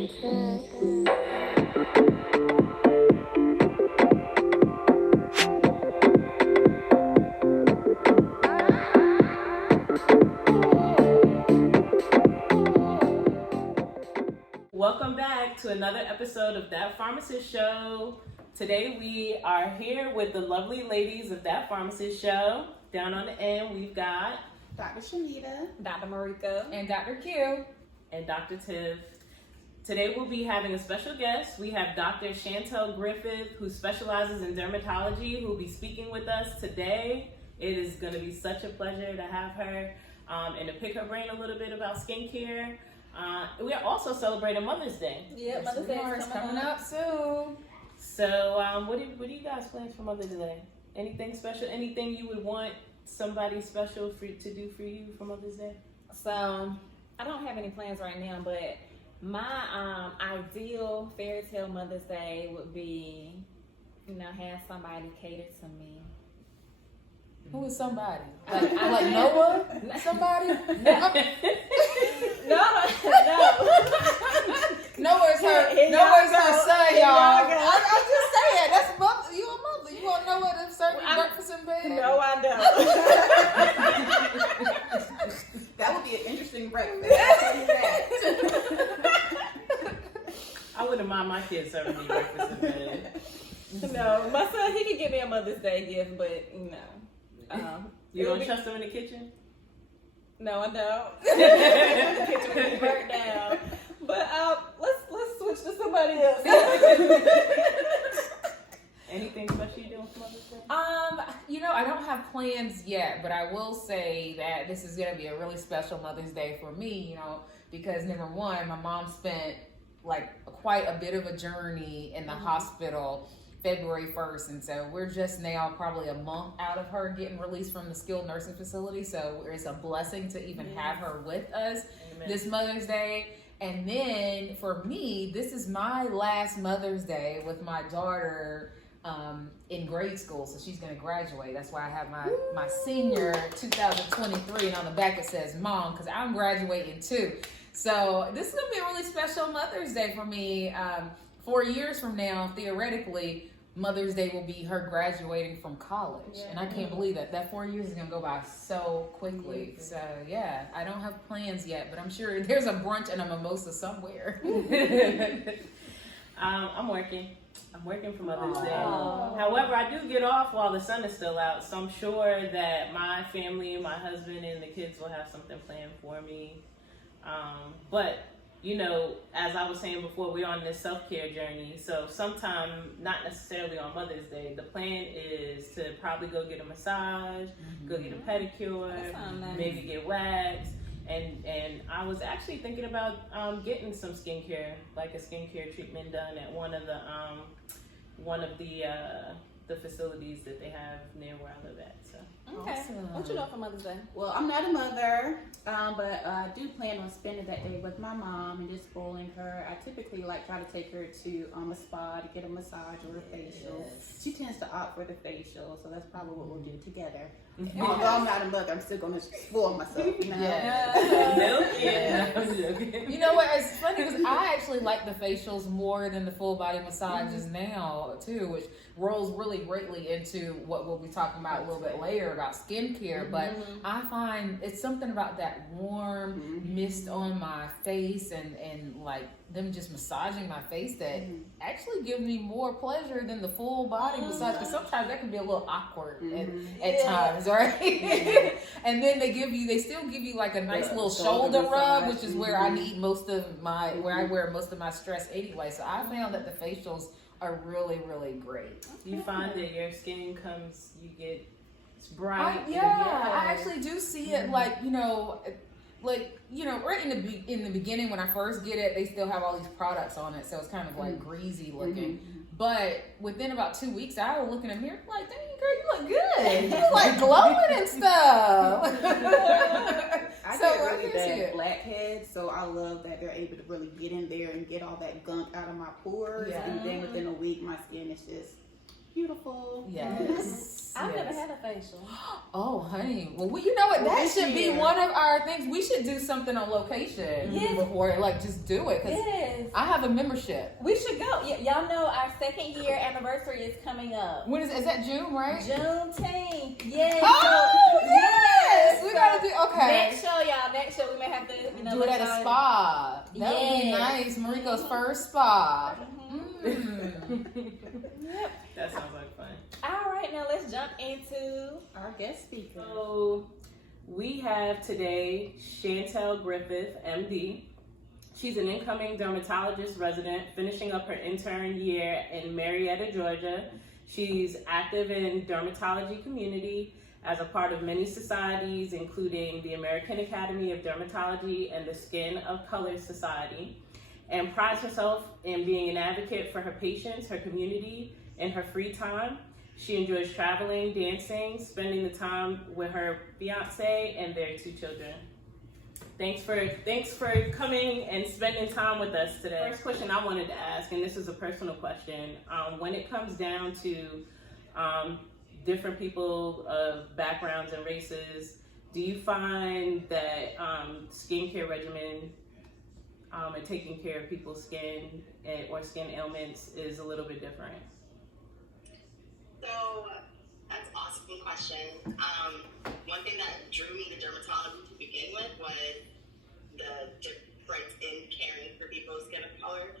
Welcome back to another episode of That Pharmacist Show. Today we are here with the lovely ladies of That Pharmacist Show. Down on the end, we've got Dr. Shanita, Dr. Mariko, and Dr. Q, and Dr. Tiv. Today we'll be having a special guest. We have Dr. Chantel Griffith, who specializes in dermatology, who will be speaking with us today. It is going to be such a pleasure to have her and to pick her brain a little bit about skincare. We are also celebrating Mother's Day. Yeah, Mother's Day is coming up soon. So, what do you guys plan for Mother's Day? Anything special? Anything you would want somebody special to do for you for Mother's Day? So, I don't have any plans right now, but my ideal fairy tale Mother's Day would be, have somebody cater to me. Who is somebody? Like Noah? Somebody? No. Noah's her son, y'all. I'm just saying, that's mother. You a mother. You want Noah to serve you breakfast in bed? No, I don't. that would be an interesting breakfast. I wouldn't mind my kids serving me breakfast in bed. No, my son, he could give me a Mother's Day gift, but you don't trust him in the kitchen? No, I don't. The kitchen would be burnt down. But let's switch to somebody else. Anything special you doing for Mother's Day? I don't have plans yet, but I will say that this is going to be a really special Mother's Day for me, because number one, my mom spent quite a bit of a journey in the hospital February 1st, and so we're just now probably a month out of her getting released from the skilled nursing facility, so it's a blessing to even have her with us this Mother's Day. And then for me, this is my last Mother's Day with my daughter in grade school, so she's going to graduate. That's why I have my senior 2023, and on the back it says Mom, because I'm graduating too. So this is going to be a really special Mother's Day for me. 4 years from now, theoretically, Mother's Day will be her graduating from college. And I can't believe that 4 years is going to go by so quickly. So, yeah, I don't have plans yet, but I'm sure there's a brunch and a mimosa somewhere. I'm working for Mother's Day. However, I do get off while the sun is still out, so I'm sure that my family, my husband, and the kids will have something planned for me. But as I was saying before, we're on this self-care journey. So sometime, not necessarily on Mother's Day, the plan is to probably go get a massage, go get a pedicure, maybe get waxed. And I was actually thinking about getting some skincare, like a skincare treatment done at one of the facilities that they have near where I live at. So. Okay. Awesome. What you doing for Mother's Day? Well, I'm not a mother, but I do plan on spending that day with my mom and just spoiling her. I typically try to take her to a spa to get a massage or a facial. She tends to opt for the facial, so that's probably what we'll do together. Although I'm not a mother, I'm still going to spoil myself. Yeah. I'm joking. You know what? It's funny because I actually like the facials more than the full body massages now too, which rolls really greatly into what we'll be talking about a little bit later about skincare. But I find it's something about that warm mist on my face and them just massaging my face that actually give me more pleasure than the full body massage, because sometimes that can be a little awkward at times, right? And then they still give you a nice little shoulder rub, which is where I need where I wear most of my stress anyway. So I found that the facials are really, really great. You find that your skin it's bright. I actually do see it right in the beginning when I first get it, they still have all these products on it, so it's kind of greasy looking. But within about 2 weeks, I was looking in the mirror dang girl, you look good. You glowing and stuff. I get really bad blackheads, so I love that they're able to really get in there and get all that gunk out of my pores. And then within a week, my skin is just beautiful. Yes. I've never Yes. had a facial. Oh, honey. Well, you know what? That should be one of our things. We should do something on location before, like, just do it. Cause Yes. I have a membership. We should go. Y'all know our 2nd year anniversary is coming up. When is that June, right? Juneteenth. Yes. Oh, So, yes. We gotta do, okay. Next show, y'all. Next show, we may have to, Do it at a spa. That would be Yes. nice. Mariko's first spa. Yep. That sounds like fun. All right, now let's jump into Our guest speaker. So we have today Chantel Griffith, MD. She's an incoming dermatologist resident finishing up her intern year in Marietta, Georgia. She's active in dermatology community as a part of many societies, including the American Academy of Dermatology and the Skin of Color Society, and prides herself in being an advocate for her patients, her community, in her free time. She enjoys traveling, dancing, spending the time with her fiance and their 2 children. Thanks for coming and spending time with us today. First question I wanted to ask, and this is a personal question, when it comes down to different people of backgrounds and races, do you find that skincare regimen and taking care of people's skin or skin ailments is a little bit different? So that's an awesome question. One thing that drew me to dermatology to begin with was the difference in caring for people's skin of color.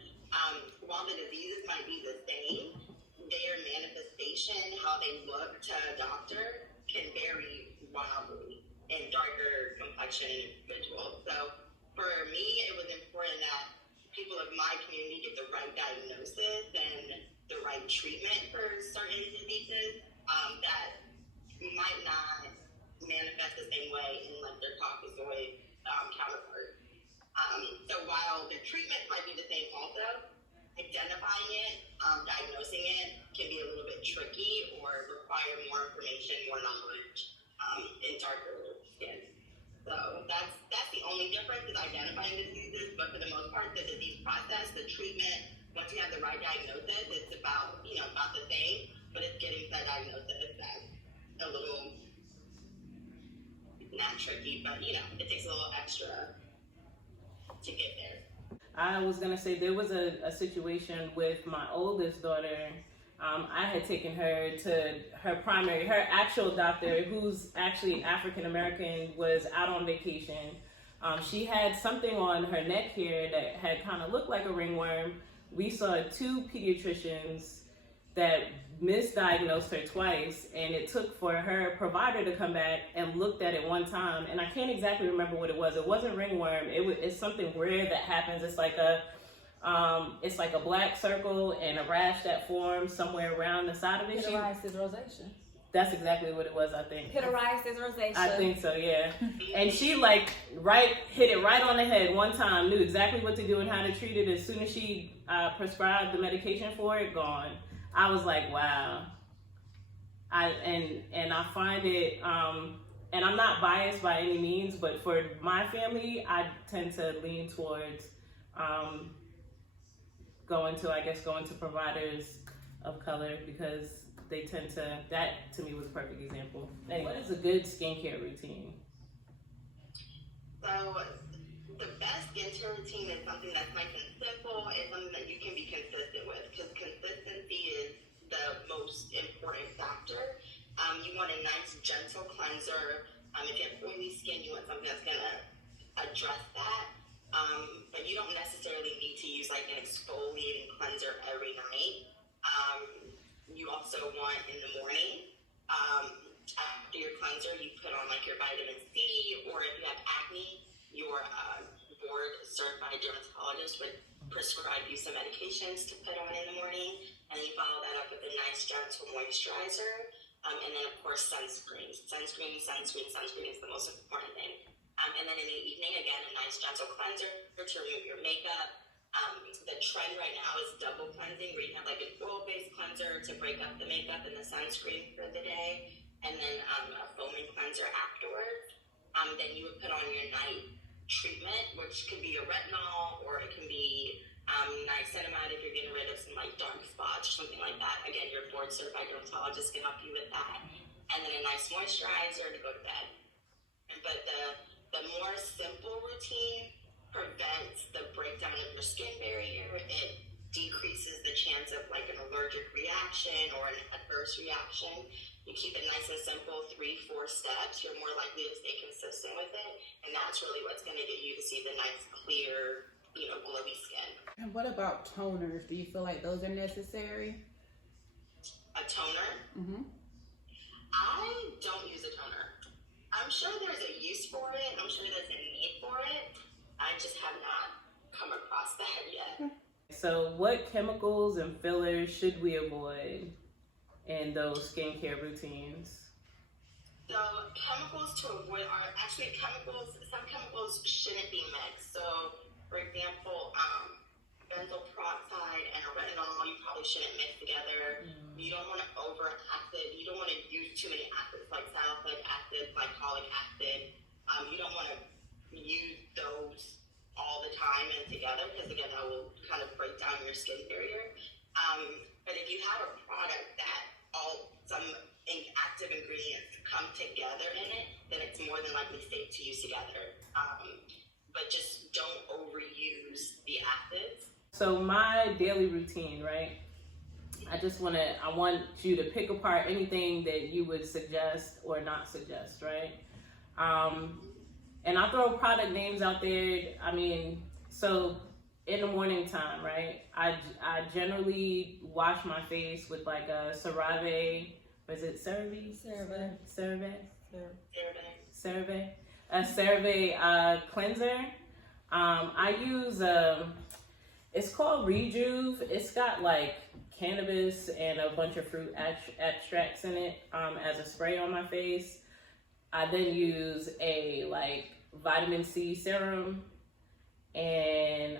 While the diseases might be the same, their manifestation, how they look to a doctor, can vary wildly in darker complexion individuals. So for me, it was important that people of my community get the right diagnosis and the right treatment for certain diseases that might not manifest the same way in like their Caucasoid counterpart. So while the treatment might be the same also, identifying it, diagnosing it can be a little bit tricky or require more information, more knowledge in darker skin. So that's the only difference is identifying diseases, but for the most part, the disease process, the treatment, once you have the right diagnosis, it's about the same, but it's getting to that diagnosis that's a little, not tricky, but it takes a little extra to get there. I was gonna say there was a situation with my oldest daughter. I had taken her to her actual doctor, who's actually African American, was out on vacation. She had something on her neck here that had kind of looked like a ringworm. We saw 2 pediatricians that misdiagnosed her twice, and it took for her provider to come back and looked at it one time, and I can't exactly remember what it was. It wasn't ringworm. It's something weird that happens. It's like a black circle and a rash that forms somewhere around the side of it. pityriasis rosacea. That's exactly what it was, I think. Pityriasis rosacea. I think so, yeah. And she hit it right on the head one time, knew exactly what to do and how to treat it. As soon as she prescribed the medication for it, gone. I was like, wow. I find it, and I'm not biased by any means, but for my family, I tend to lean towards going to providers of color, because they tend to, that to me was a perfect example. Anyway, what is a good skincare routine? So the best skincare routine is something that's nice and simple, and something that you can be consistent with, because consistency is the most important factor. You want a nice gentle cleanser. If you have oily skin, you want something that's gonna address that. But you don't necessarily need to use like an exfoliating cleanser every night. You also want in the morning, after your cleanser, you put on like your vitamin C, or if you have acne, your board certified dermatologist would prescribe you some medications to put on in the morning, and then you follow that up with a nice gentle moisturizer, and then of course sunscreen. Sunscreen is the most important thing. And then in the evening, again, a nice gentle cleanser to remove your makeup. The trend right now is double cleansing, where you have like an oil-based cleanser to break up the makeup and the sunscreen for the day, and then a foaming cleanser afterwards. Then you would put on your night treatment, which could be a retinol, or it can be nice niacinamide if you're getting rid of some like dark spots or something like that. Again, your board certified dermatologist can help you with that. And then a nice moisturizer to go to bed. But the more simple routine prevents the breakdown of your skin barrier. It decreases the chance of like an allergic reaction or an adverse reaction. You keep it nice and simple, 3-4 steps. You're more likely to stay consistent with it, and that's really what's going to get you to see the nice, clear, glowy skin. And what about toners? Do you feel like those are necessary? A toner? Mm-hmm. I don't use a toner. I'm sure there's a use for it. I'm sure there's a need for it. I just have not come across that yet. So what chemicals and fillers should we avoid in those skincare routines? So chemicals to avoid are actually chemicals. Some chemicals shouldn't be mixed. So, for example, benzoyl peroxide and a retinol you probably shouldn't mix together. You don't want to you don't want to use too many acids like salicylic acid, glycolic acid. You don't want to use those all the time and together because again that will kind of break down your skin barrier. But if you have a product that some active ingredients come together in it, then it's more than likely safe to use together. But just don't overuse the acids. So my daily routine, right? I want you to pick apart anything that you would suggest or not suggest, right? And I'll throw product names out there. I mean, so in the morning time, right? I generally wash my face with like a CeraVe. Was it CeraVe? CeraVe. A CeraVe cleanser. I use it's called Rejuve. It's got like cannabis and a bunch of fruit extracts in it as a spray on my face. I then use a vitamin C serum and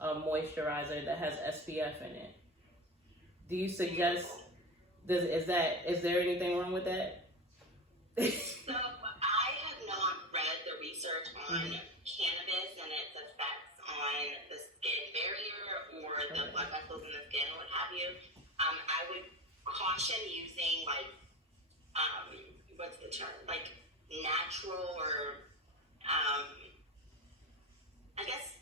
a moisturizer that has SPF in it. Do you suggest? Is there anything wrong with that? So I have not read the research on cannabis and its effects on the skin barrier or the blood vessels in the skin or what have you. I would caution using what's the term? Natural or I guess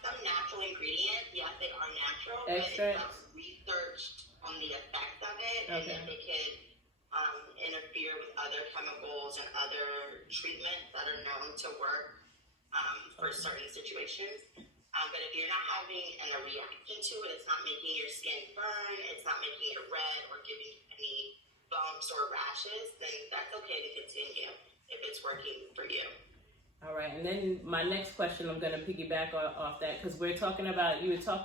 some natural ingredients. Yes, they are natural, but it's not researched on the effects of it, and that they could interfere with other chemicals and other treatments that are known to work for certain situations. But if you're not having a reaction to it, it's not making your skin burn, it's not making it red or giving you any bumps or rashes, then that's okay to continue if it's working for you. All right, and then my next question, I'm going to piggyback off that because you had talked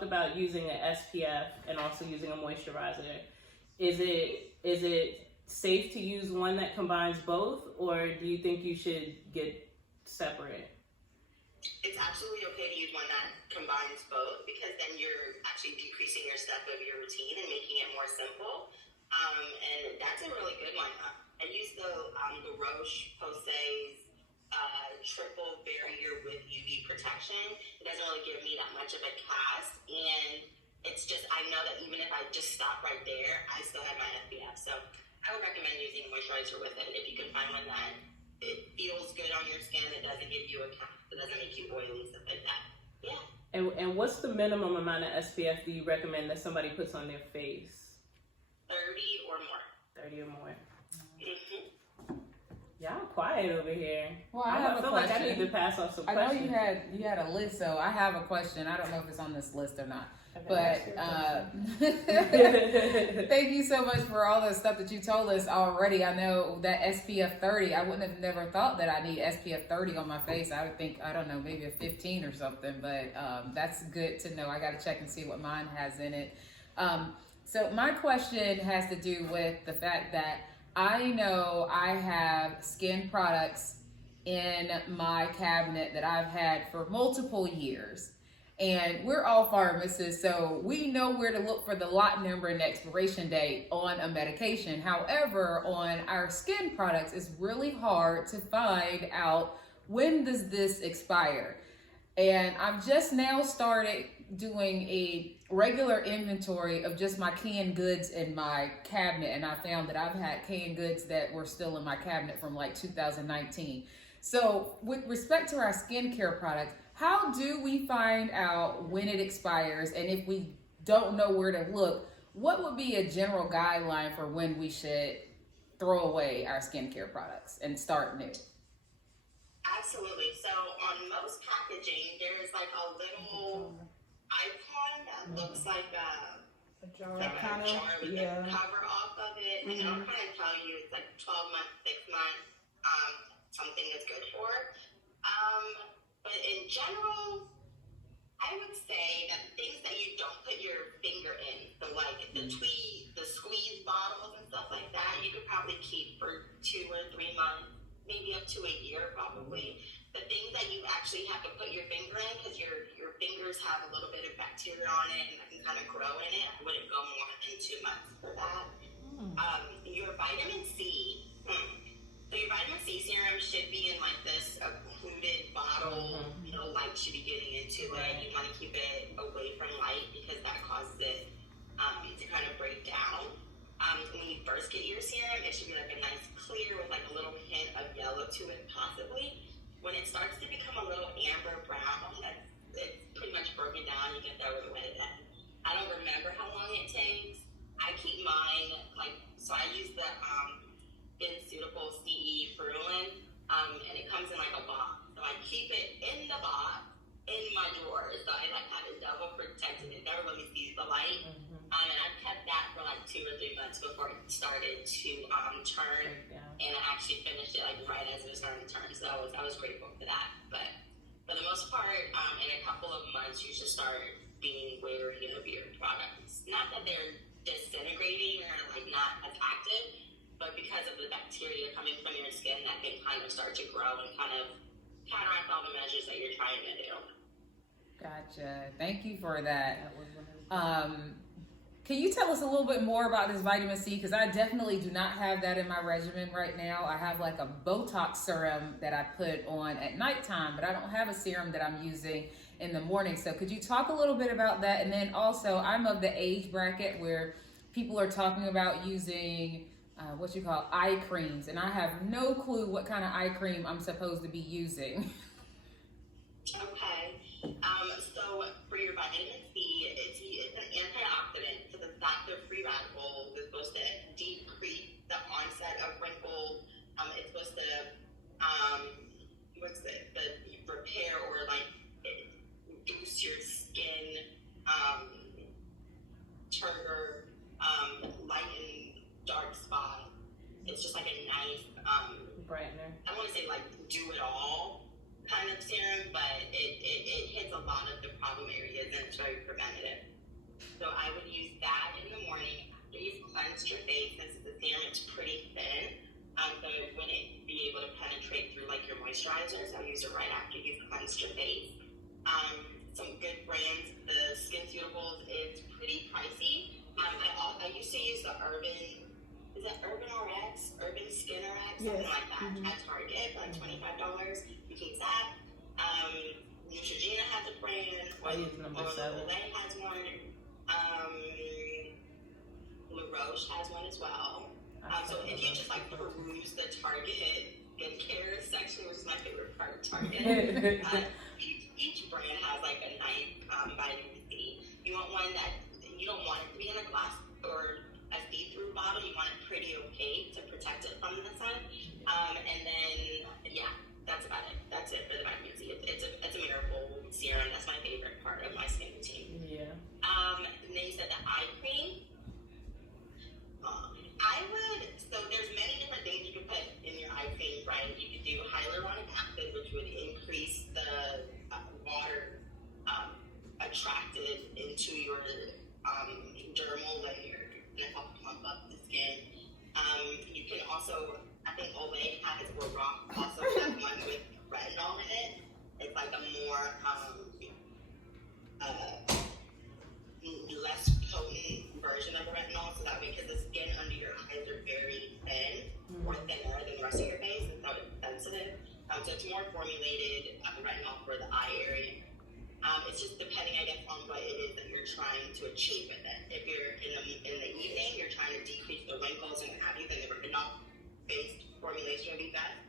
about using an SPF and also using a moisturizer. Is it safe to use one that combines both, or do you think you should get separate? It's absolutely okay to use one that combines both because then you're actually decreasing your step of your routine and making it more simple. And that's a really good one. I use the Roche Posay's triple barrier with UV protection. It doesn't really give me that much of a cast, and it's just I know that even if I just stop right there, I still have my SPF. So I would recommend using moisturizer with it if you can find one that it feels good on your skin. It doesn't give you a cast. It doesn't make you oily, stuff like that. Yeah. And what's the minimum amount of SPF do you recommend that somebody puts on their face? 30 or more. 30 or more. Mm-hmm. Y'all quiet over here. Well, I feel like I need to pass off some I questions. know you had a list, so I have a question. I don't know if it's on this list or not. Okay. But thank you so much for all the stuff that you told us already. I know that SPF 30, I wouldn't have never thought that I need SPF 30 on my face. I would think, I don't know, maybe a 15 or something, but that's good to know. I got to check and see what mine has in it. So my question has to do with the fact that I know I have skin products in my cabinet that I've had for multiple years. And we're all pharmacists, so we know where to look for the lot number and expiration date on a medication. However, on our skin products, it's really hard to find out when does this expire. And I've just now started doing a regular inventory of just my canned goods in my cabinet, and I found that I've had canned goods that were still in my cabinet from like 2019. So with respect to our skincare products, how do we find out when it expires? And if we don't know where to look, what would be a general guideline for when we should throw away our skincare products and start new? Absolutely. So on most packaging, there is like a little icon that looks like A jar, like kind a jar of, with yeah. the cover off of it, and it'll kind of tell you it's like 12 months, 6 months, something that's good for. But in general, I would say that things that you don't put your finger in, so like the the squeeze bottles and stuff like that, you could probably keep for 2 or 3 months, maybe up to a year probably. The things that you actually have to put your finger in, because your fingers have a little bit of bacteria on it and that can kind of grow in it, I wouldn't go more than 2 months for that. Your vitamin C. So your vitamin C serum should be in like this occluded bottle. No light should be getting into it. You want to keep it away from light because that causes it to kind of break down. When you first get your serum, it should be like a nice clear with like a little hint of yellow to it possibly. When it starts to become a little amber brown, it's pretty much broken down. You can throw it away then. I don't remember how long it takes. I keep mine so I use the Suitable CE Ferulin, and it comes in like a box. So I keep it in the box in my drawer. So I like have it double protected. It never really sees the light. And I kept that for like 2 or 3 months before it started to turn. And I actually finished it like right as it was starting to turn. So I was grateful for that. But for the most part, in a couple of months, you should start being wary of your products. Not that they're disintegrating or like not as active, but because of the bacteria coming from your skin, that can kind of start to grow and kind of counteract all the measures that you're trying to do. Gotcha. Thank you for that. Can you tell us a little bit more about this vitamin C? Because I definitely do not have that in my regimen right now. I have like a Botox serum that I put on at nighttime, but I don't have a serum that I'm using in the morning. So could you talk a little bit about that? And then also, I'm of the age bracket where people are talking about using what you call eye creams, and I have no clue what kind of eye cream I'm supposed to be using. Okay. So for your vitamin C, it's an antioxidant, so the free radicals. It's supposed to decrease the onset of wrinkles. It's supposed to the repair or like reduce your skin turgor, lighten dark spots. It's just like a nice brightener. I want to say like do it all kind of serum, but it hits a lot of the problem areas and it's very preventative. So I would use that in the morning after you've cleansed your face. Since the serum is pretty thin, so it wouldn't be able to penetrate through like your moisturizer. So I use it right after you've cleansed your face. Some good brands, the Skin Suitables, it's pretty pricey. I used to use the Urban RX, Urban Skin RX, something like that at Target for like $25. You can use that. Neutrogena has a brand. I use number 7. Olay has one. La Roche has one as well. So if you just like peruse the Target skincare section, which is my favorite part of Target, each brand has like a nice vitamin C. You want one that you don't want it to be in a glass or a see-through bottle. You want it pretty opaque to protect it from the sun. And then that's about it. That's it for the vitamin C. It's a miracle serum. That's my favorite part of my skin routine. Yeah. And then you said the eye cream. So there's many different things you can put in your eye cream, right? You could do hyaluronic acid, which would increase the water attracted into your dermal layer and help plump up the skin. You can also, I think Olay has, or Rock also has one with retinol in it. It's like a more less potent version of retinol, so that way, because the skin under your eyes are very thin, or thinner than the rest of your face, and so it's sensitive. So it's more formulated retinol for the eye area. It's just depending, I guess, on what it is that you're trying to achieve with it. If you're in the evening, you're trying to decrease the wrinkles and what have you, then the retinol-based formulation would be best.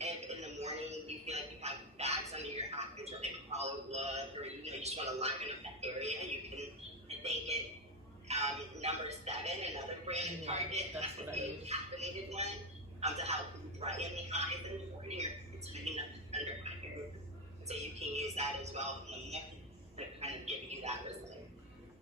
If in the morning you feel like you have bags under your eyes or like a hollow blood, or you just want to liven up that area, you can, I think it, number 7, another brand of Target, that's the caffeinated one, to help brighten the eyes in the morning or tighten up under eye area. So you can use that as well in the morning to kind of give you that result.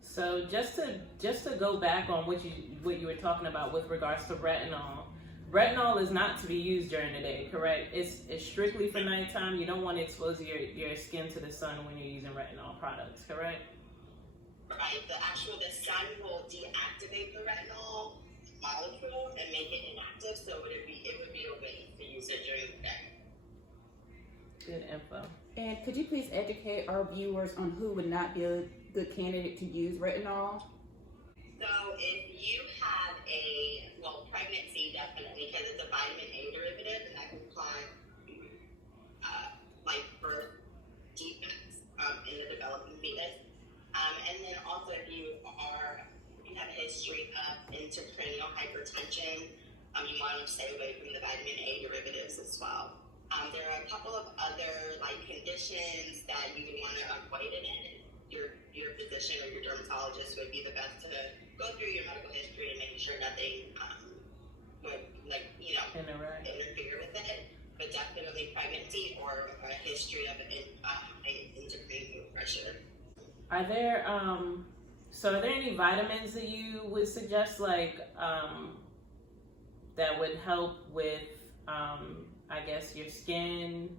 So just to go back on what you were talking about with regards to retinol. Retinol is not to be used during the day, correct? It's strictly for nighttime. You don't want to expose your skin to the sun when you're using retinol products, correct? Right. The sun will deactivate the retinol molecule and make it inactive, so it would be a waste to use it during the day. Good info. And could you please educate our viewers on who would not be a good candidate to use retinol? So if you have pregnancy, definitely, because it's a vitamin A derivative, and that can cause like birth defects in the developing fetus. And then also if you have a history of intracranial hypertension, you want to stay away from the vitamin A derivatives as well. There are a couple of other conditions that you would want to avoid it in. Your physician or your dermatologist would be the best to go through your medical history and make sure nothing would interfere with it. But definitely pregnancy or a history of intracranial pressure. Are there any vitamins that you would suggest that would help with I guess your skin,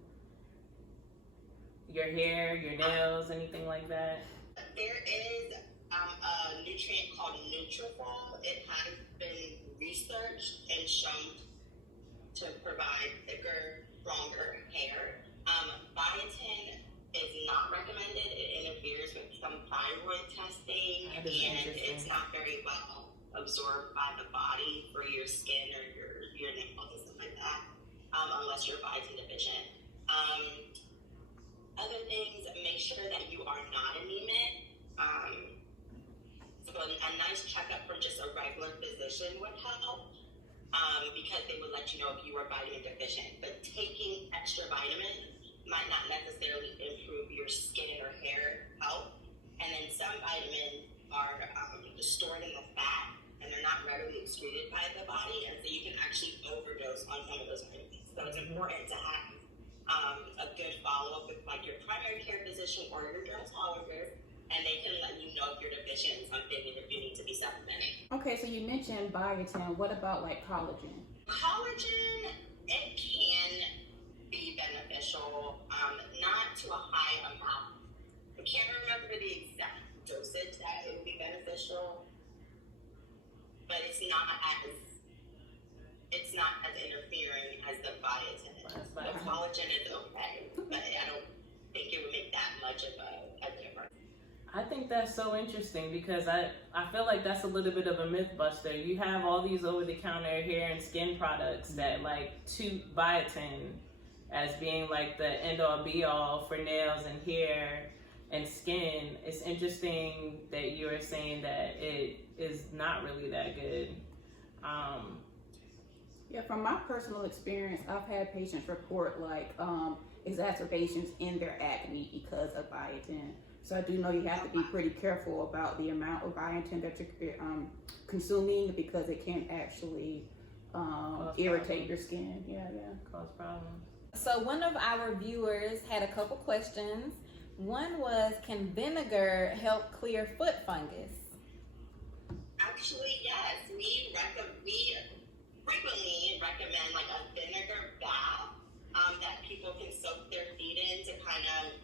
your hair, your nails, anything like that? There is a nutrient called Nutrafol. It has been researched and shown to provide thicker, stronger hair. Biotin is not recommended. It interferes with some thyroid testing, and it's not very well absorbed by the body for your skin or your nails and stuff like that, unless you're biotin deficient. Other things, make sure that you are not anemic. So a nice checkup from just a regular physician would help, because they would let you know if you are vitamin deficient. But taking extra vitamins might not necessarily improve your skin or hair health. And then some vitamins are stored in the fat, and they're not readily excreted by the body, and so you can actually overdose on some of those vitamins. So it's important to have a good follow-up with your primary care physician or your dermatologist, and they can let you know if you're deficient in something and if you need to be supplementing. Okay, so you mentioned biotin. What about collagen? Collagen, it can be beneficial, not to a high amount. I can't remember the exact dosage that it would be beneficial, but it's not as interfering as the biotin. The collagen is okay, but I don't think it would make that much of a difference. I think that's so interesting because I feel like that's a little bit of a myth buster. You have all these over-the-counter hair and skin products that toot biotin as being the end-all be-all for nails and hair and skin. It's interesting that you are saying that it is not really that good. Yeah, from my personal experience, I've had patients report exacerbations in their acne because of biotin. So I do know you have to be pretty careful about the amount of biotin that you're consuming, because it can actually irritate your skin. Yeah. Cause problems. So one of our viewers had a couple questions. One was, can vinegar help clear foot fungus? Actually, yes. We frequently recommend a vinegar bath that people can soak their feet in to kind of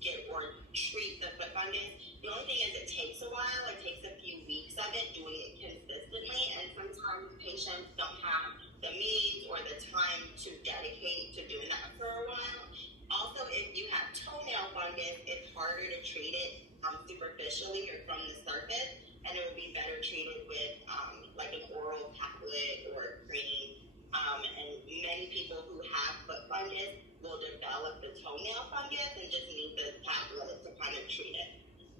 get or treat the foot fungus. The only thing is it takes a while. It takes a few weeks of it, doing it consistently, and sometimes patients don't have the means or the time to dedicate to doing that for a while. Also, if you have toenail fungus, it's harder to treat it superficially or from the surface, and it would be better treated with an oral tablet or cream. And many people who have foot fungus will develop the toenail fungus and just need to have treat it.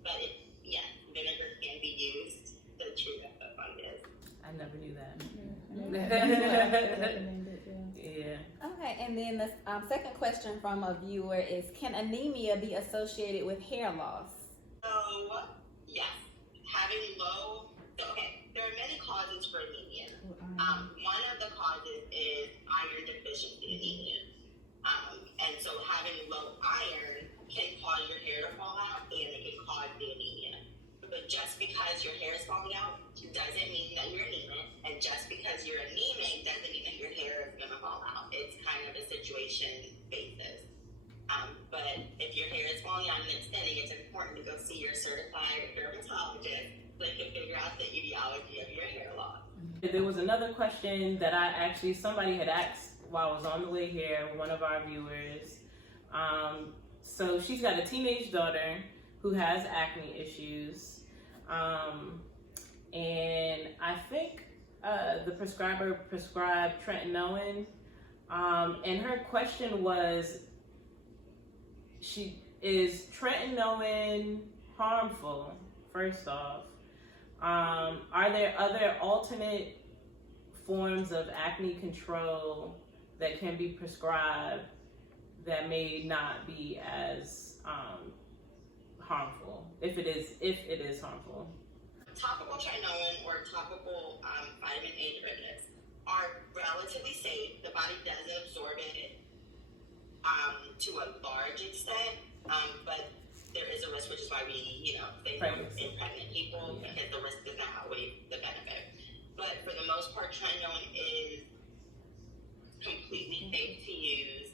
But yes, vinegar can be used to treat the fungus. I never knew that. Recommended, Yeah. Okay, and then the second question from a viewer is, can anemia be associated with hair loss? So, yes, having there are many causes for anemia. One of the causes is iron deficiency anemia. And so having low iron can cause your hair to fall out and it can cause the anemia. But just because your hair is falling out doesn't mean that you're anemic. And just because you're anemic doesn't mean that your hair is going to fall out. It's kind of a situation basis. But if your hair is falling out and it's thinning, it's important to go see your certified dermatologist so they can figure out the etiology of your hair loss. There was another question that somebody had asked while I was on the way here, one of our viewers. So she's got a teenage daughter who has acne issues. And I think the prescriber prescribed tretinoin. And her question was, is tretinoin harmful, first off? Are there other alternate forms of acne control that can be prescribed that may not be as harmful, if it is harmful? Topical tretinoin or topical vitamin A derivatives are relatively safe. The body doesn't absorb it to a large extent, but there is a risk, which is why we, say no in pregnant people, because the risk does not outweigh the benefit. But for the most part, tretinoin is completely safe to use.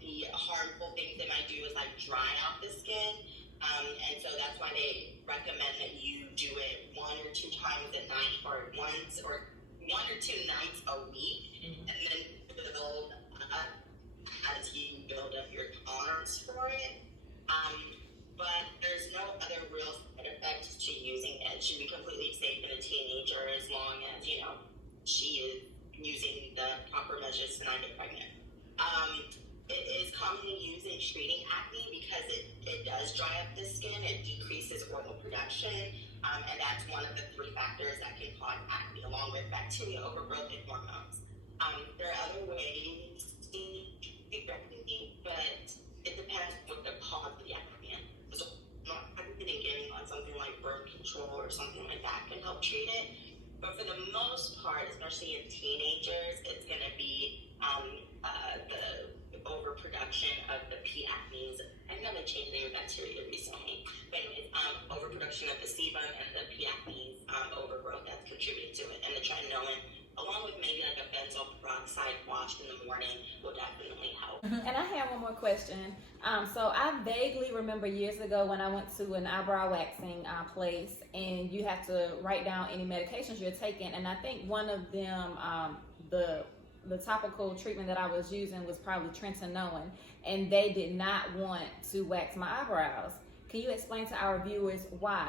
The harmful things they might do is like dry out the skin, and so that's why they recommend that you do it 1 or 2 times a night, or 1 or 2 nights a week, and then build up as you build up your tolerance for it. But there's no other real side effects to using it. It should be completely safe in a teenager as long as, she is using the proper measures to not get pregnant. It is commonly used in treating acne because it does dry up the skin, it decreases oil production, and that's one of the 3 factors that can cause acne, along with bacteria overgrowth and hormones. There are other ways to treat acne, but it depends what the cause of the acne is. So getting on something like birth control or something like that can help treat it. But for the most part, especially in teenagers, it's going to be the overproduction of the P. acnes. I think they changed the name of bacteria recently. But anyways, overproduction of the sebum and the P. acnes overgrowth that's contributing to it. And the tretinoin, along with maybe like a benzoyl peroxide wash in the morning, will definitely help. And I have one more question. So I vaguely remember years ago when I went to an eyebrow waxing place, and you have to write down any medications you're taking. And I think one of them, the topical treatment that I was using was probably tretinoin, and they did not want to wax my eyebrows. Can you explain to our viewers why?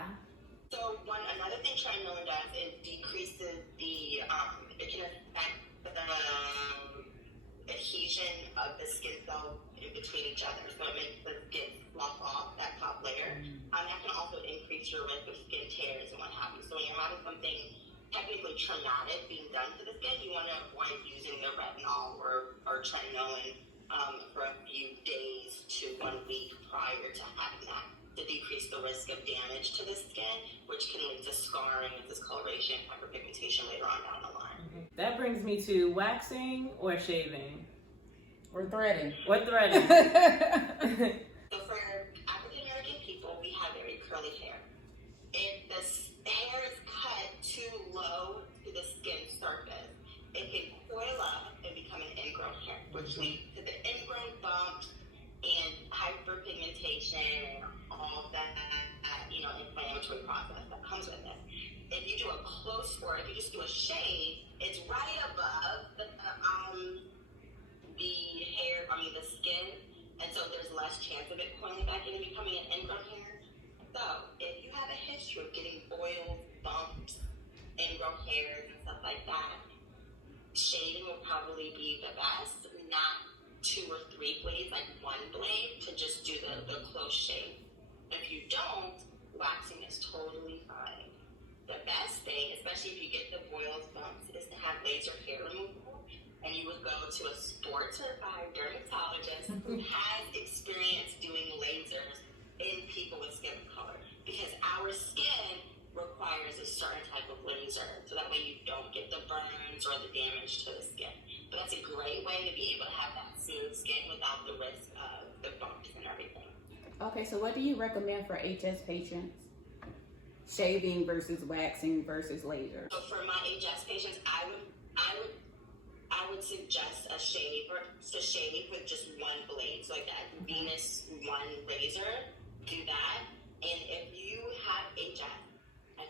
So another thing tretinoin does is decreases it can affect the adhesion of the skin cells in between each other. So it makes the skin slough off that top layer. That can also increase your risk of skin tears and what have you. So when you're having something technically traumatic being done to the skin, you want to avoid using the retinol or tretinoin for a few days to 1 week prior to having that, to decrease the risk of damage to the skin, which can lead to scarring, discoloration, hyperpigmentation later on down the line. That brings me to waxing or shaving. Or threading. Or threading. So for African American people, we have very curly hair. If the hair is cut too low to the skin surface, it can coil up and become an ingrown hair, which leads to the ingrown bumps and hyperpigmentation and all that, inflammatory process that comes with it. If you do a close, or if you just do a shave, it's right above the skin, and so there's less chance of it coiling back in and becoming an ingrown hair. So if you have a history of getting boils, bumps, ingrown hairs, and stuff like that, shaving will probably be the best. Not 2 or 3 blades, like 1 blade, to just do the close shave. If you don't, waxing is totally fine. The best thing, especially if you get the boils, bumps, is to have laser hair removal. And you would go to a board-certified dermatologist who has experience doing lasers in people with skin color. Because our skin requires a certain type of laser, so that way you don't get the burns or the damage to the skin. But that's a great way to be able to have that smooth skin without the risk of the bumps and everything. Okay, so what do you recommend for HS patients? Shaving versus waxing versus laser. So for my HS patients, I would suggest a shave or to shave with just one blade, so like that Venus one razor. Do that, and if you have HS,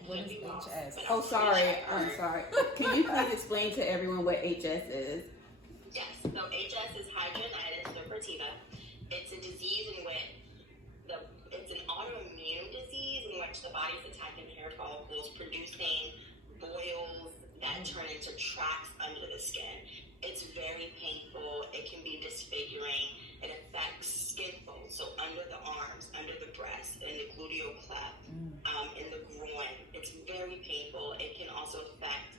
What is HS? Oh, sorry. I'm sorry. Can you please explain to everyone what HS is? Yes. So HS is hidradenitis suppurativa. It's a disease in which it's an autoimmune disease in which the body's attacking hair follicles, producing boils that turn into tracts under the skin. It's very painful. It can be disfiguring. It affects skin folds, so under the arms, under the breast, in the gluteal cleft, in the groin. It's very painful. It can also affect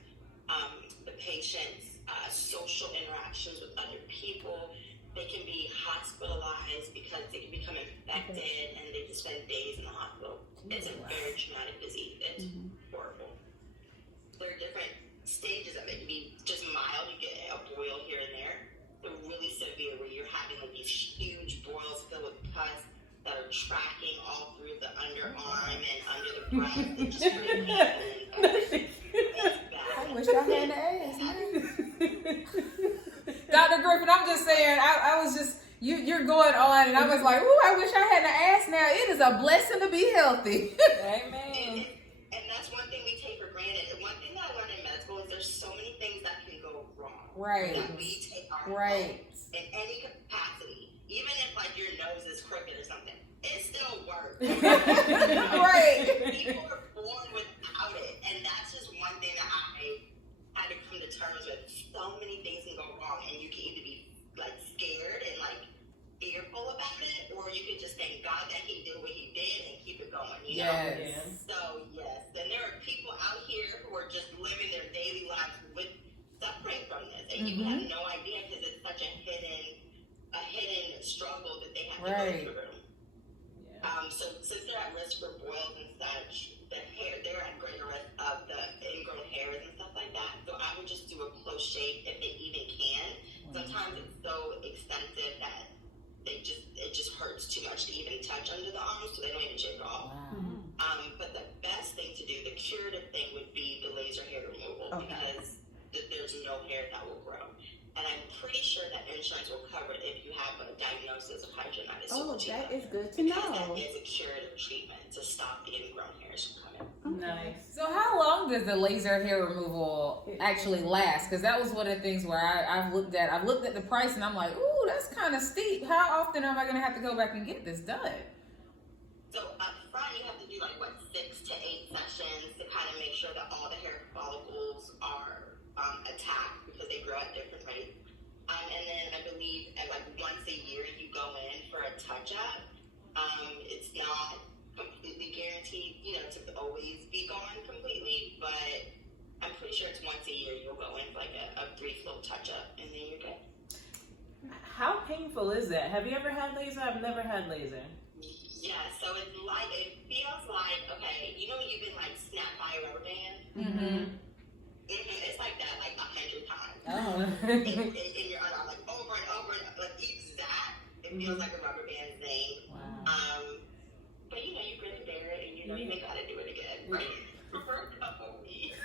the patient's social interactions with other people. They can be hospitalized because they can become infected and they can spend days in the hospital. It's a very traumatic disease. It's horrible. There are different stages of it. It can be just mild, you get a boil here and there. They're really severe where you're having like these huge boils filled with pus that are tracking all through the underarm and under the breast. They just really it's bad. I wish I had the ass, man. Dr. Griffin, I'm just saying, I was just, you're going on, and I was like, ooh, I wish I had an ass now. It is a blessing to be healthy. Amen. And that's one thing we take for granted. And one thing that I learned in med school is there's so many things that can go wrong. Right. That we take our Right. in any capacity. Even if like your nose is crooked or something, it still works. Right. People are born without it. And that's just one thing that I had to come to terms with. So many things can go wrong, and you can either be like scared and like fearful about it, or you could just thank God that He did what He did and keep it going. You know? Yes. So yes, and there are people out here who are just living their daily lives with suffering from this, and you have no idea because it's such a hidden struggle that they have to go through. So since they're at risk for boils and such, they're at greater risk of the ingrown hairs and stuff like that. So I would just do a close shave if they even can. Sometimes it's so extensive that it just hurts too much to even touch under the arms, so they don't even shave it off. But the best thing to do, the curative thing, would be the laser hair removal because there's no hair that will grow. And I'm pretty sure that insurance will cover it if you have a diagnosis of hydronitis. Oh, that is good to because know. that is a curative treatment to stop the ingrown hairs from coming. Nice. So how long does the laser hair removal actually last? Because that was one of the things where I've looked at the price and I'm like, ooh, that's kind of steep. How often am I going to have to go back and get this done? So up front, you have to do 6 to 8 sessions to kind of make sure that all the hair follicles are attacked because they grow at different rates. And then I believe at once a year you go in for a touch-up. It's not completely guaranteed, to always be gone completely, but I'm pretty sure it's once a year you'll go in for a brief little touch-up and then you're good. How painful is that? Have you ever had laser? I've never had laser. Yeah, so it feels like, okay, you've been snapped by a rubber band? It's like that 100 times. Oh. in your arm, over and over, exact. It feels like a rubber band thing. Wow. But you grin and bear it, and you gotta do it again, right? For a couple weeks.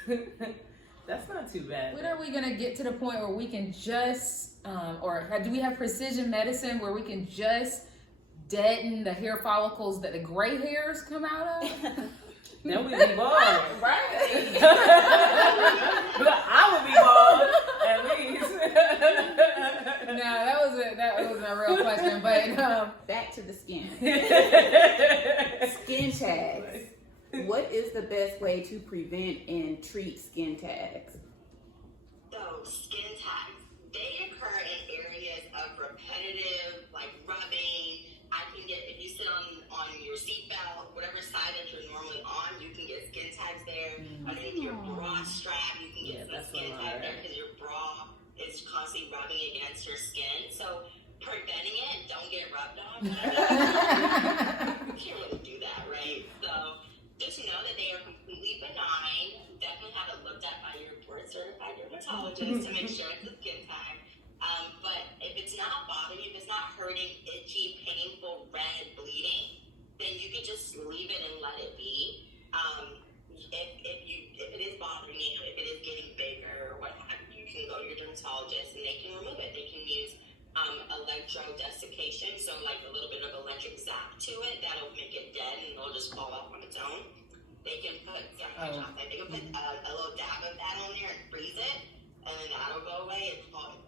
That's not too bad. When are we going to get to the point where we can just, do we have precision medicine where we can just deaden the hair follicles that the gray hairs come out of? Then we'd be bald. Right. I would be bald, at least. No, that was a real question, but Back to the skin. Skin tags. What is the best way to prevent and treat skin tags? So skin tags, they occur in areas of repetitive, rubbing. I can get, if you sit on your seatbelt side that you're normally on, you can get skin tags there. Underneath your bra strap, you can get some skin tag there because your bra is constantly rubbing against your skin. So preventing it, don't get rubbed on. You can't really do that, right? So just know that they are completely benign. Definitely have it looked at by your board-certified dermatologist to make sure it's a skin tag. But if it's not bothering you, if it's not hurting, itchy, painful, red, bleeding, then you can just leave it and let it be. If it is bothering you, if it is getting bigger or what have you, you can go to your dermatologist and they can remove it. They can use electrodesiccation, so like a little bit of electric zap to it that'll make it dead and it'll just fall off on its own. They can put a little dab of that on there and freeze it, and then that'll go away.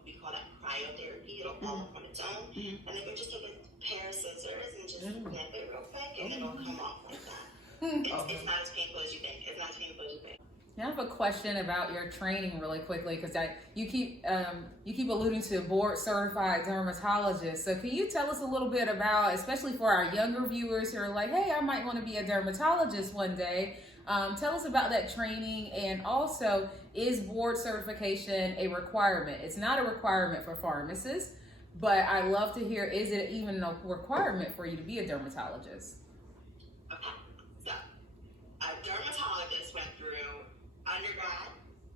We call that cryotherapy. It'll fall off on its own, and then you just take a pair of scissors and just snip it real quick, and then it'll come off like that. It's not as painful as you think. It's not as painful as you think. I have a question about your training really quickly, because you keep alluding to board certified dermatologist. So can you tell us a little bit about, especially for our younger viewers who are like, hey, I might want to be a dermatologist one day. Tell us about that training, and also, is board certification a requirement? It's not a requirement for pharmacists, but I love to hear, is it even a requirement for you to be a dermatologist? Okay, so a dermatologist went through undergrad,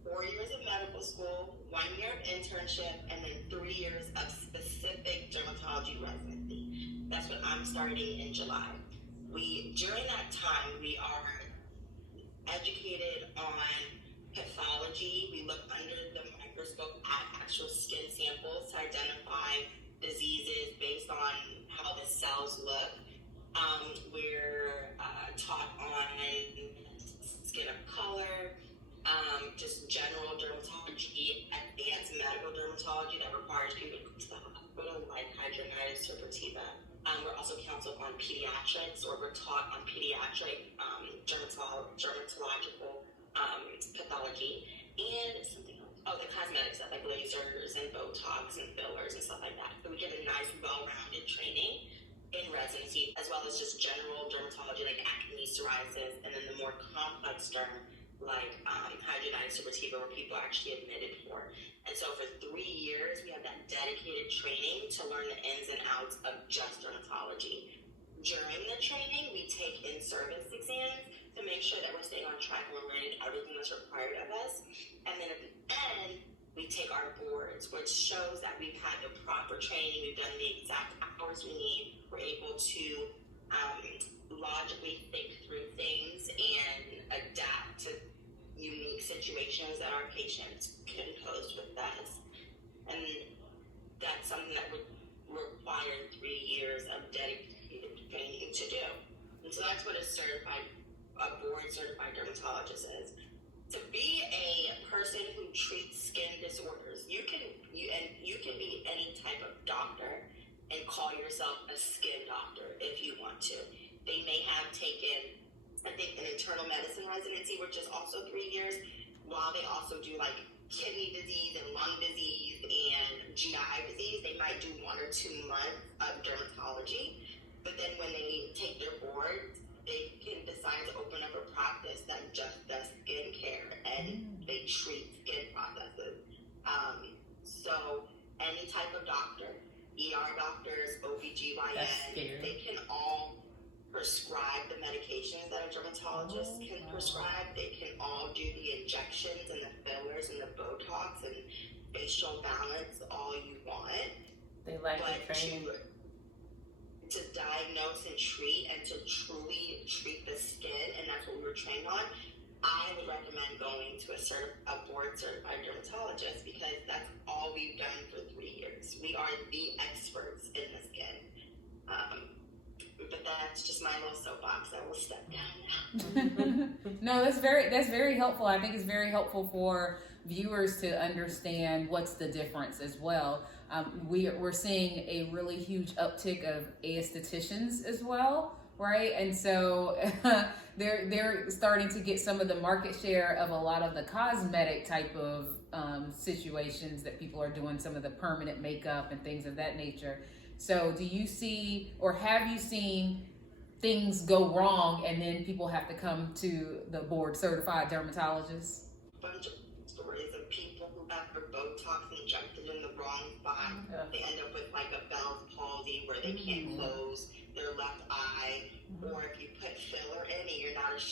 4 years of medical school, 1 year of internship, and then 3 years of specific dermatology residency. That's what I'm starting in July. During that time, we are educated on pathology. We look under the microscope at actual skin samples to identify diseases based on how the cells look. We're taught on skin of color, just general dermatology, advanced medical dermatology that requires people to go to the hospital, like hidradenitis suppurativa. We're also counseled on pediatrics, or we're taught on pediatric dermatological pathology, and something else. Oh, the cosmetic stuff like lasers and Botox and fillers and stuff like that. So we get a nice, well-rounded training in residency, as well as just general dermatology like acne, psoriasis, and then the more complex derm like hidradenitis suppurativa, where people are actually admitted for. And so for 3 years, we have that dedicated training to learn the ins and outs of just dermatology. During the training, we take in-service exams to make sure that we're staying on track and we're learning everything that's required of us. And then at the end, we take our boards, which shows that we've had the proper training, we've done the exact hours we need, we're able to logically think through things and adapt to unique situations that our patients can pose with us. And that's something that would require 3 years of dedicated training to do. And so that's what a board certified dermatologist is. To be a person who treats skin disorders, you can be any type of doctor and call yourself a skin doctor if you want to. They may have taken, I think, an internal medicine residency, which is also 3 years, while they also do like kidney disease and lung disease and GI disease. They might do 1 or 2 months of dermatology, but then when they take their board, they can decide to open up a practice that just does skincare and they treat skin processes. So any type of doctor, ER doctors, OBGYN, they can all prescribe the medications that a dermatologist can prescribe. They can all do the injections and the fillers and the Botox and facial balance all you want. They like the training. To diagnose and treat and to truly treat the skin, and that's what we were trained on, I would recommend going to a board certified dermatologist, because that's all we've done for 3 years. We are the experts in the skin. But that's just my little soapbox. I will step down now. No, that's very helpful. I think it's very helpful for viewers to understand what's the difference as well. We're seeing a really huge uptick of aestheticians as well, right? And so they're starting to get some of the market share of a lot of the cosmetic type of situations that people are doing, some of the permanent makeup and things of that nature. So do you see, or have you seen things go wrong and then people have to come to the board certified dermatologist? Bunch of stories of people who have their Botox injected in the wrong spot. They end up with like a Bell's palsy where they can't close their left eye, or if you put filler in and you're not 100%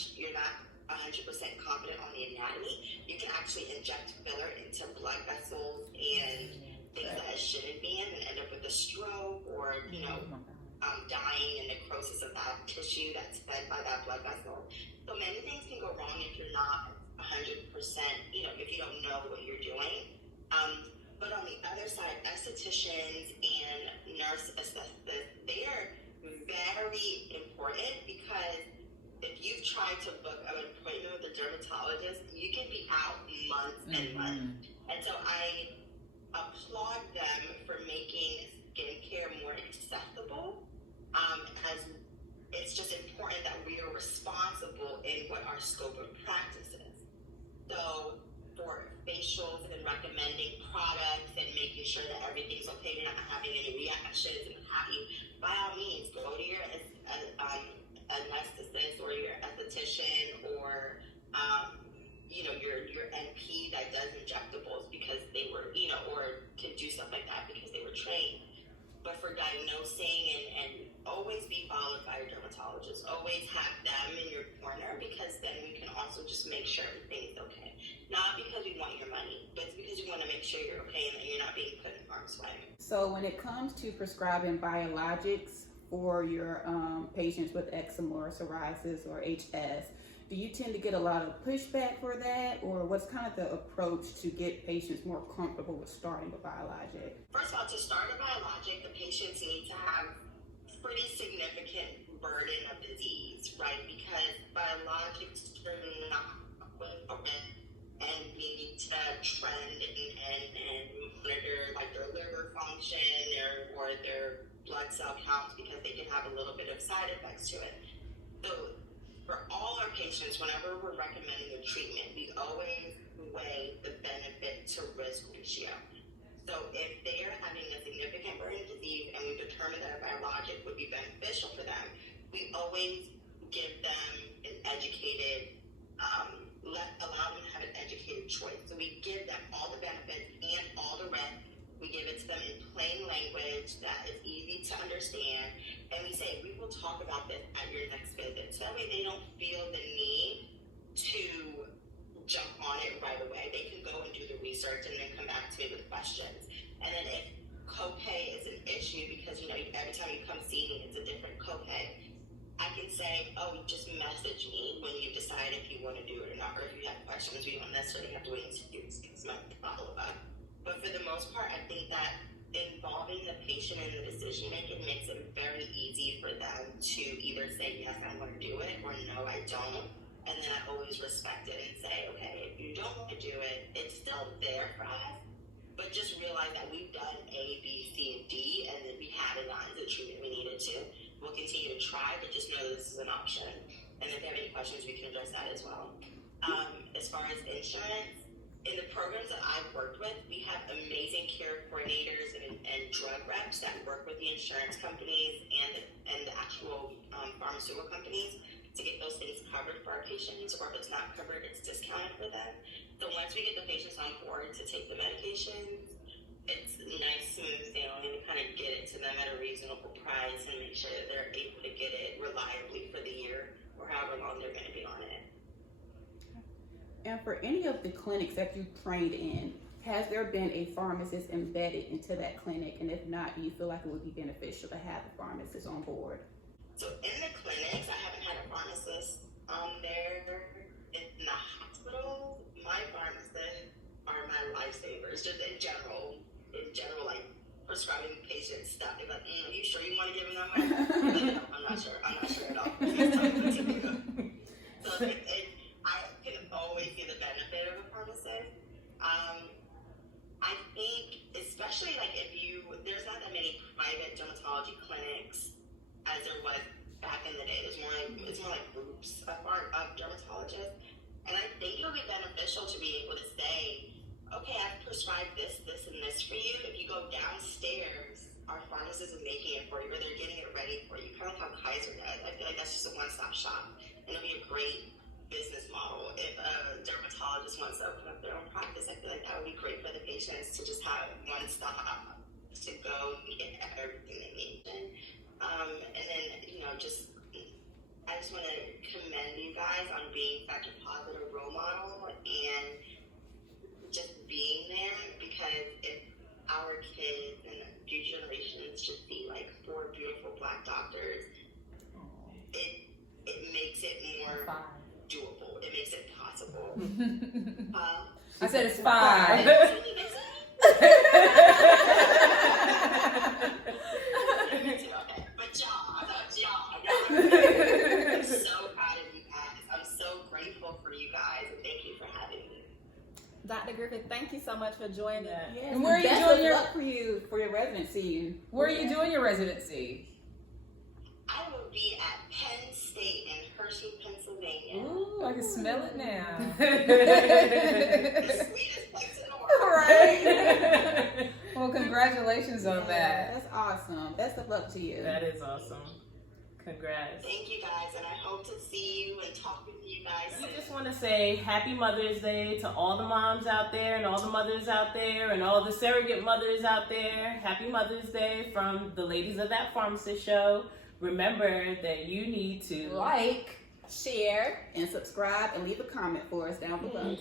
confident on the anatomy, you can actually inject filler into blood vessels and things that it shouldn't be in, and end up with a stroke or dying and necrosis of that tissue that's fed by that blood vessel. So many things can go wrong if you're not 100%, if you don't know what you're doing. But on the other side, estheticians and nurse aesthetists, they are very important, because if you've tried to book an appointment with a dermatologist, you can be out months and months. And so I applaud them for making skincare more accessible, as it's just important that we are responsible in what our scope of practice is. So for facials and recommending products and making sure that everything's okay, you're not having any reactions and happy, by all means, go to your anesthetist or your esthetician or your NP that does injectables, because they were, or can do stuff like that because they were trained. But for diagnosing and always be followed by your dermatologist, always have them in your corner, because then we can also just make sure everything's okay. Not because we want your money, but it's because we want to make sure you're okay and that you're not being put in harm's way. So when it comes to prescribing biologics for your patients with eczema or psoriasis or HS, do you tend to get a lot of pushback for that, or what's kind of the approach to get patients more comfortable with starting a biologic? First of all, to start a biologic, the patients need to have pretty significant burden of disease, right? Because biologics are not equivalent, and we need to trend and monitor like their liver function or their blood cell counts, because they can have a little bit of side effects to it. So for all our patients, whenever we're recommending a treatment, we always weigh the benefit to risk ratio. So if they are having a significant burden of disease and we determine that a biologic would be beneficial for them, we always give them an educated, allow them to have an educated choice. So we give them all the benefits and all the risks. We give it to them in plain language that is easy to understand, and we say, we will talk about this at your next visit. So that way they don't feel the need to jump on it right away. They can go and do the research and then come back to me with questions. And then if copay is an issue, because every time you come see me, it's a different copay, I can say, just message me when you decide if you want to do it or not, or if you have questions. We don't necessarily have to wait until you 6 months to follow up. But for the most part, I think that involving the patient in the decision making makes it very easy for them to either say, yes, I want to do it, or no, I don't. And then I always respect it and say, okay, if you don't want to do it, it's still there for us, but just realize that we've done A, B, C, and D, and then we haven't gotten the treatment we needed to. We'll continue to try, but just know that this is an option. And if you have any questions, we can address that as well. As far as insurance, in the programs that I've worked with, we have amazing care coordinators and drug reps that work with the insurance companies and the actual pharmaceutical companies to get those things covered for our patients, or if it's not covered, it's discounted for them. So once we get the patients on board to take the medications, it's nice, smooth sailing, and kind of get it to them at a reasonable price and make sure that they're able to get it reliably for the year or however long they're going to be on it. And for any of the clinics that you trained in, has there been a pharmacist embedded into that clinic? And if not, do you feel like it would be beneficial to have the pharmacist on board? So in the clinics, I haven't had a pharmacist there. In the hospital, my pharmacists are my lifesavers, just in general, like prescribing patients stuff. They're like, are you sure you want to give them that much? No, I'm not sure at all. So I can always see the benefit of a pharmacist. I think, especially like there's not that many private dermatology clinics as there was back in the day. It's more like groups of dermatologists. And I think it would be beneficial to be able to say, okay, I've prescribed this, and this for you. If you go downstairs our pharmacists are making it for you, or they're getting it ready for you, kind of like how Kaiser does. I feel like that's just a one-stop shop, and it'll be a great business model. If a dermatologist wants to open up their own practice, I feel like that would be great for the patients to just have one stop to go and get everything they need. And then, I just want to commend you guys on being such a positive role model and just being there, because if our kids and future generations should see like 4 beautiful Black doctors, it makes it more doable. It makes it possible. I said it's 5. But I'm so proud of you guys. I'm so grateful for you guys, and thank you for having me. Dr. Griffith, thank you so much for joining. Yes, And where are you best doing of your- luck for your residency? Where are you doing your residency? I will be at Penn State in Hershey, Pennsylvania. Ooh, I can smell it now. The sweetest place in the world. Right. Well, congratulations on that. That's awesome. Best of luck to you. That is awesome. Congrats. Thank you guys, and I hope to see you and talk with you guys I soon. just want to say Happy Mother's Day to all the moms out there and all the mothers out there and all the surrogate mothers out there. Happy Mother's Day from the ladies of That Pharmacist Show. Remember that you need to Like, Share. And subscribe and leave a comment for us down below.